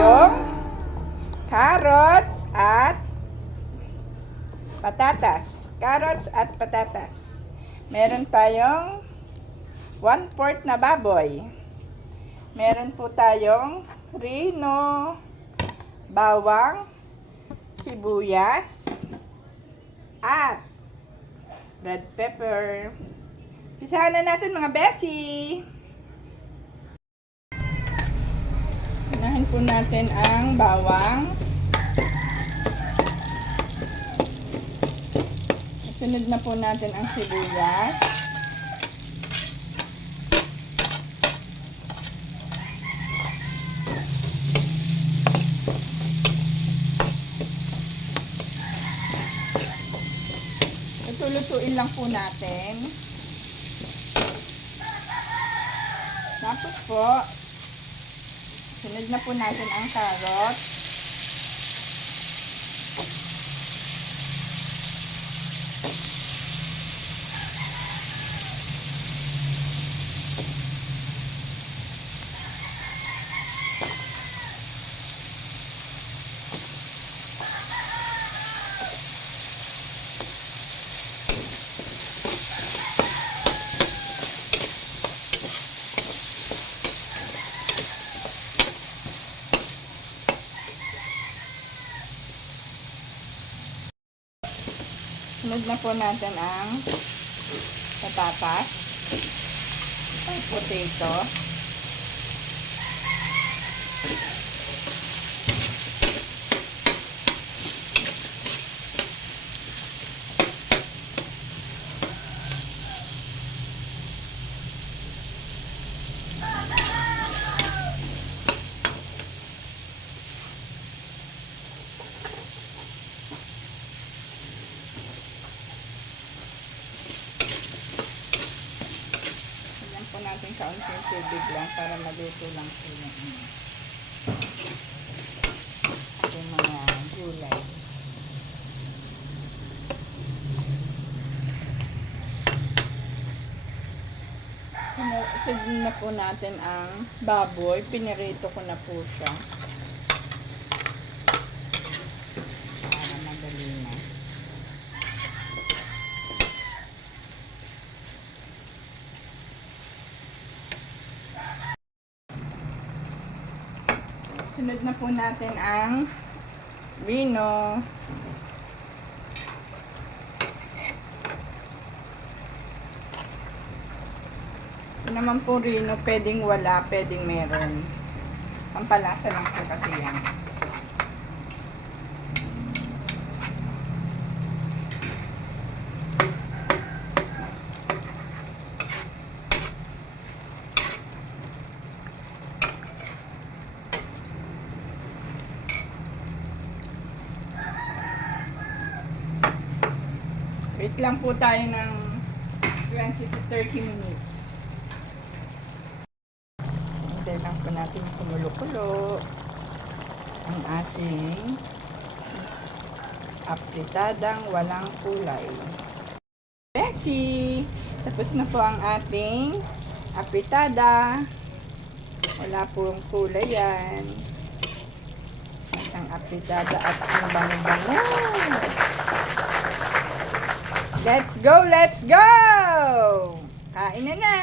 tayong carrots at patatas. Carrots at patatas. Meron tayong 1/4 na baboy. Meron po tayong rino, bawang, sibuyas, at red pepper. Pisahan na natin mga besi. Unahin po natin ang bawang. Sunod na po natin ang sibuyas. Lutuin lang po natin. Tapos po, sunod na po natin ang carrots. Sunod na po natin ang patatas, ang potato, natin kaunting tubig lang para maluto lang po yung ating mga gulay. Sunod na po natin ang baboy. Pinirito ko na po siya. Para madali na. Sunod na po natin ang rino. Ito naman po rino, pwedeng wala, pwedeng meron. Pampalasa lang po kasi yan. Wait lang po tayo ng 20 to 30 minutes. Hintay lang po natin kumulo-kulo ang ating apritadang walang kulay. Besi! Tapos na po ang ating apritada. Wala pong kulay yan. Isang apritada at ang bango-bango. Let's go! Let's go! Kain na na!